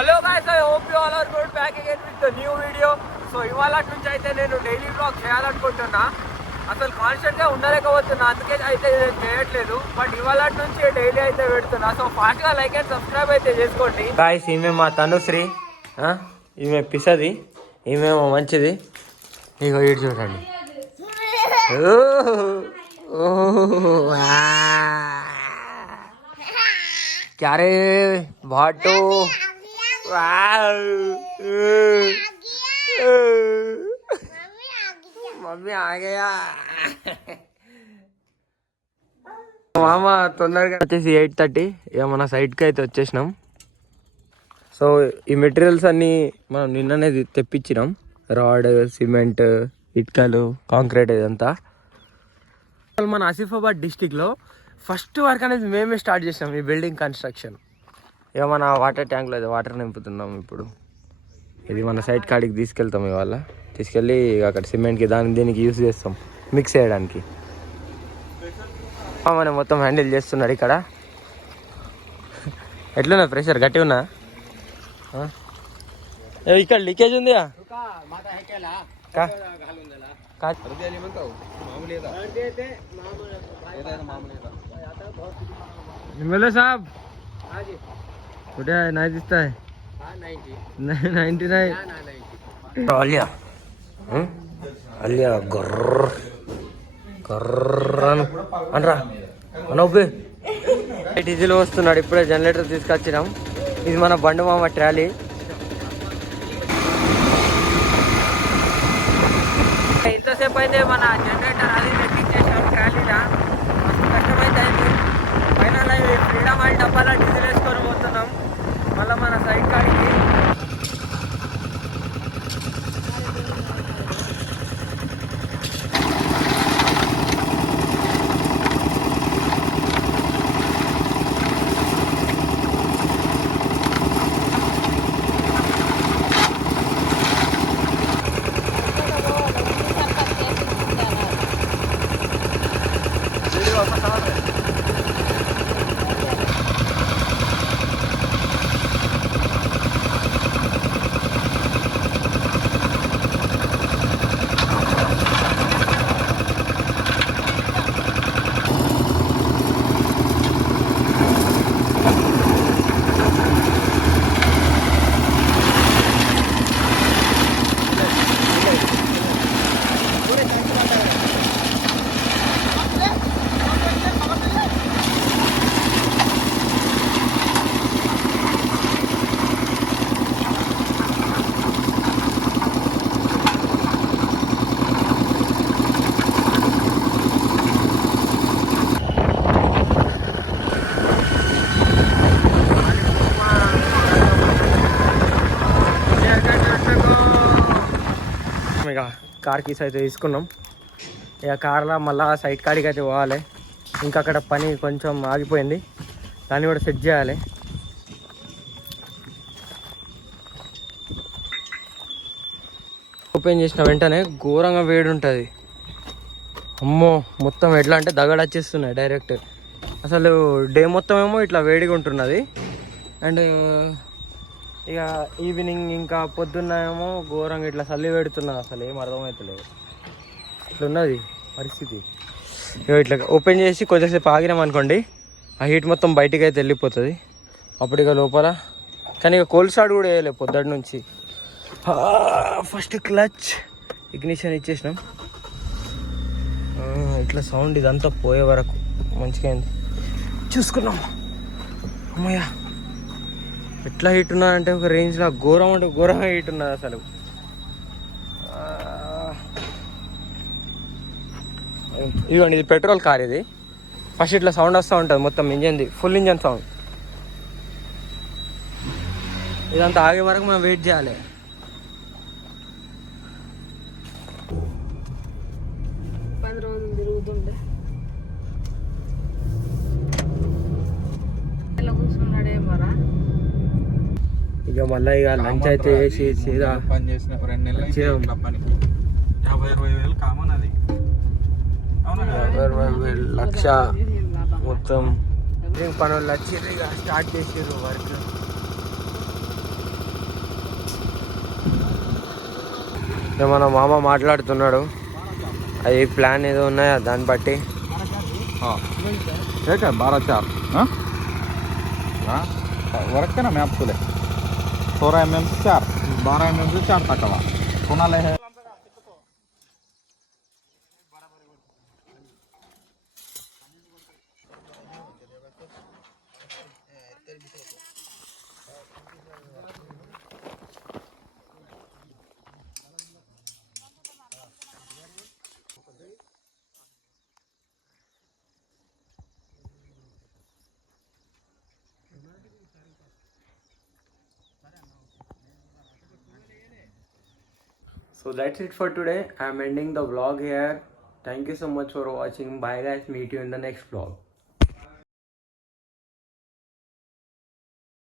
Hello guys, I hope you all are good. Back again with the new video. So ఇవాళ నుంచి అయితే నేను daily blog చేయాలనుకుంటున్నా. అసలు కాన్స్టెంట్గా ఉండలేకపోతున్నా, అందుకే అయితే చేయట్లేదు. బట్ ఇవాళ నుంచి డైలీ అయితే పెడుతున్నా. సో ఫాస్ట్గా లైక్ అండ్ సబ్స్క్రైబ్ అయితే చేసుకోండి. గాయస్, ఈమె మా తనుశ్రీ, ఈమె పిసది, ఈమెమో మంచిది. ఇగో ఇటు చూడండి. క్యారే బాటో మమ్మీ ఆగయా. మామ తొందరగా వచ్చేసి 8:30 ఇక మన సైట్కి అయితే వచ్చేసినాం. సో ఈ మెటీరియల్స్ అన్నీ మనం నిన్ననే తెప్పించినాం. రాడ్, సిమెంట్, ఇటుకలు, కాంక్రీట్, ఇదంతా. మన ఆసిఫాబాద్ డిస్టిక్లో ఫస్ట్ వర్క్ అనేది మేమే స్టార్ట్ చేసినాం, ఈ బిల్డింగ్ కన్స్ట్రక్షన్. ఇక మన వాటర్ ట్యాంక్లో అయితే వాటర్ నింపుతున్నాం ఇప్పుడు. ఇది మన సైట్ కాడికి తీసుకెళ్తాం ఇవాళ. తీసుకెళ్ళి అక్కడ సిమెంట్కి దీనికి యూస్ చేస్తాం, మిక్స్ చేయడానికి. మనం మొత్తం హ్యాండిల్ చేస్తున్నారు ఇక్కడ. ఎట్లున్నా ప్రెషర్ గట్టి ఉన్నా? ఇక్కడ లీకేజ్ ఉంది. साहब कुठे आहे? नाही दिसताय. 99 आलिया आलिया गर्र गर्र అనరా అనోబే. డీజిల్ వస్తున్నాడు. ఇప్పుడే జనరేటర్ తీసుకొచ్చినాం. ఇది మన బండి మామ ట్రాలీ. ఇంతసేపు అయితే మన జనరేటర్ అది పెట్టించేసాం ట్రాలీలా. మస్తు కష్టమైతే అయింది. ఫైనల్ అవి ఫ్రీడమ్ ఆయిల్ డబ్బాలో డీజిల్ వేసుకొని పోతున్నాం మళ్ళీ మన సైడ్ కాడికి. ఇక కార్ కీస్ అయితే తీసుకున్నాం. ఇక కార్లో మళ్ళీ సైట్ కాడికి అయితే పోవాలి. ఇంకా అక్కడ పని కొంచెం ఆగిపోయింది, దాన్ని కూడా సెట్ చేయాలి. ఓపెన్ చేసిన వెంటనే ఘోరంగా వేడి ఉంటుంది. అమ్మో, మొత్తం ఎట్లా అంటే దగడ వచ్చేస్తున్నాయి డైరెక్ట్. అసలు డే మొత్తం ఏమో ఇట్లా వేడిగా ఉంటున్నది. అండ్ ఇక ఈవినింగ్ ఇంకా పొద్దున్న ఏమో ఘోరంగా ఇట్లా చల్లి పెడుతున్నది. అసలు ఏం అర్థమవుతలేదు, ఇట్లున్నది పరిస్థితి. ఇట్లా ఓపెన్ చేసి కొంచెంసేపు ఆగినాం అనుకోండి, ఆ హీట్ మొత్తం బయటికి అయితే వెళ్ళిపోతుంది. అప్పుడు ఇక లోపల కానీ ఇక కోల్డ్ స్టార్ట్ కూడా వేయలేదు పొద్దుటి నుంచి. ఫస్ట్ క్లచ్ ఇగ్నిషన్ ఇచ్చేసినాం. ఇట్లా సౌండ్ ఇదంతా పోయే వరకు మంచిగా అయింది. చూసుకున్నాం. అమ్మయ్య, ఎట్లా హీట్ ఉన్నదంటే ఒక రేంజ్లో ఘోరం అంటే ఘోరంగా హీట్ ఉన్నది అసలు. ఇదిగోండి, ఇది పెట్రోల్ కార్. ఇది ఫస్ట్ ఇట్లా సౌండ్ వస్తూ ఉంటుంది మొత్తం ఇంజన్ది, ఫుల్ ఇంజన్ సౌండ్. ఇదంతా ఆగే వరకు మనం వెయిట్ చేయాలి. ఇక మళ్ళీ ఇక లంచ్ అయితే వేసి సీదా పని చేసిన 2 నెలలు 50,000 కామన్. అది 50,000 లక్ష మొత్తం పనులు వచ్చి ఇక స్టార్ట్ చేసారు వర్క్. ఇక మన మామ మాట్లాడుతున్నాడు, అది ప్లాన్ ఏదో ఉన్నాయా దాన్ని బట్టి. हाँ ठीक है 12-4 हाँ हाँ वर्क है ना मैं आपको ले 16 mm से 4 12 mm से 4 तक हवा कोणाला है So that's it for today. I'm ending the vlog here. Thank you so much for watching. Bye guys. Meet you in the next vlog.